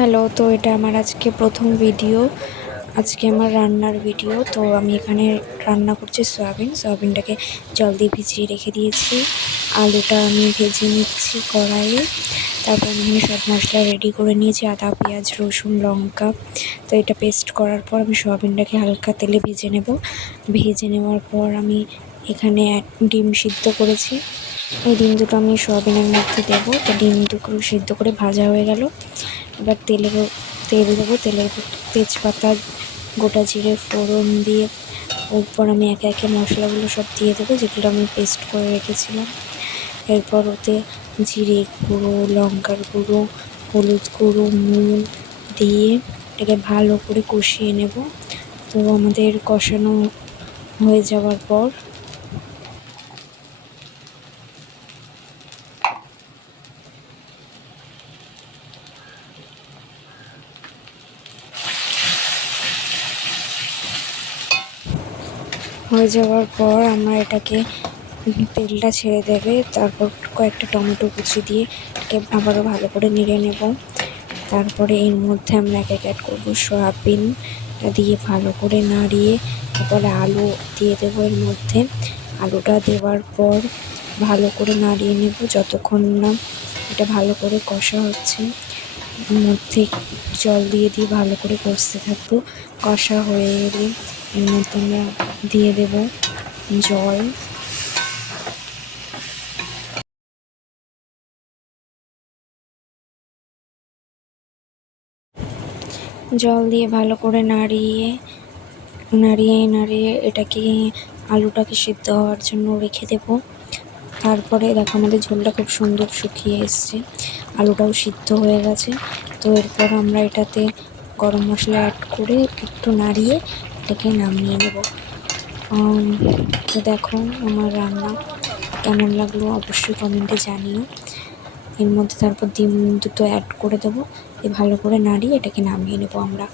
Hello, তো এটা আমার আজকে প্রথম ভিডিও। আজকে আমার রান্নার ভিডিও। তো আমি এখানে রান্না করছি সয়াবিনটাকে জল দিয়ে ভিজিয়ে রেখে দিয়েছি। আলুটা আমি ভেজে নিচ্ছি কড়াইয়ে। তারপর আমি এখানে সব মশলা রেডি করে নিয়েছি, আদা, পেঁয়াজ, রসুন, লঙ্কা। তো এটা পেস্ট করার পর আমি সয়াবিনটাকে হালকা তেলে ভেজে নেব। ভেজে নেওয়ার পর আমি এখানে ডিম সিদ্ধ করেছি। এই ডিম দুটো আমি সয়াবিনের মধ্যে দেবো। তো ডিম দুটো সিদ্ধ করে ভাজা হয়ে গেল। এবার তেল দেবো। তেলের তেজপাতা, গোটা জিরে ফোড়ন দিয়ে ওপর আমি একে একে মশলাগুলো সব দিয়ে দেবো, যেগুলো আমি পেস্ট করে রেখেছিলাম। এরপর ওতে জিরে গুঁড়ো, লঙ্কার গুঁড়ো, হলুদ গুঁড়ো, নুন দিয়ে এটাকে ভালো করে কষিয়ে নেব। তো আমাদের কষানো হয়ে যাওয়ার পর আমরা এটাকে তেলটা ছেড়ে দেবে। তারপর কয়েকটা টমেটো কুচি দিয়ে এটাকে আবারও ভালো করে নেড়ে নেব। তারপরে এর মধ্যে আমরা এক এক অ্যাড করবো সয়াবিন দিয়ে ভালো করে নাড়িয়ে, তারপরে আলু দিয়ে দেবো এর মধ্যে। আলুটা দেওয়ার পর ভালো করে নাড়িয়ে নেব যতক্ষণ না এটা ভালো করে কষা হচ্ছে। মধ্যে জল দিয়ে ভালো করে কষতে থাকবো। কষা হয়ে এলে এর মধ্যে আমরা দিয়ে দেব জল। জল দিয়ে ভালো করে নাড়িয়ে এটাকে আলুটাকে সিদ্ধ হওয়ার জন্য রেখে দেব। তারপরে দেখো আমাদের ঝোলটা খুব সুন্দর শুকিয়ে এসছে, আলুটাও সিদ্ধ হয়ে গেছে। তো এরপর আমরা এটাতে গরম মশলা অ্যাড করে একটু নাড়িয়ে এটাকে নামিয়ে নেব। তো দেখো আমার রান্না কেমন লাগলো অবশ্যই কমেন্টে জানিও। এর মধ্যে তারপর ডিম দুটো অ্যাড করে দেবো, ভালো করে নাড়িয়ে এটাকে নামিয়ে নেব আমরা।